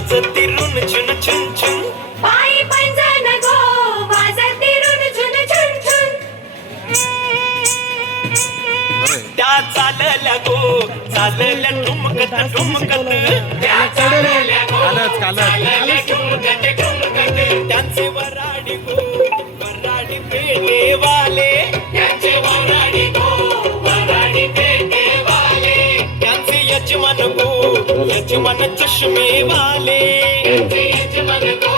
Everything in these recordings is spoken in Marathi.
वाजती रुन झुन छुन छुन पायी पैंजण गो वाजती रुन झुन झुन झुन. त्या चालल्या गो चालल्या ठुमकत ठुमकत त्या चालल्या गो चालल्या ठुमकत ठुमकत. त्यांचे वराडी गो वराडी पेटेवाले त्यांचे वराडी गो वराडी पेटेवाले. त्यांचे यजमान गो यजमान चष्मेवाले त्यांचे यजमान गो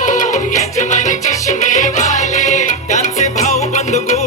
यजमान चष्मेवाले. त्यांचे भाऊ बंद गो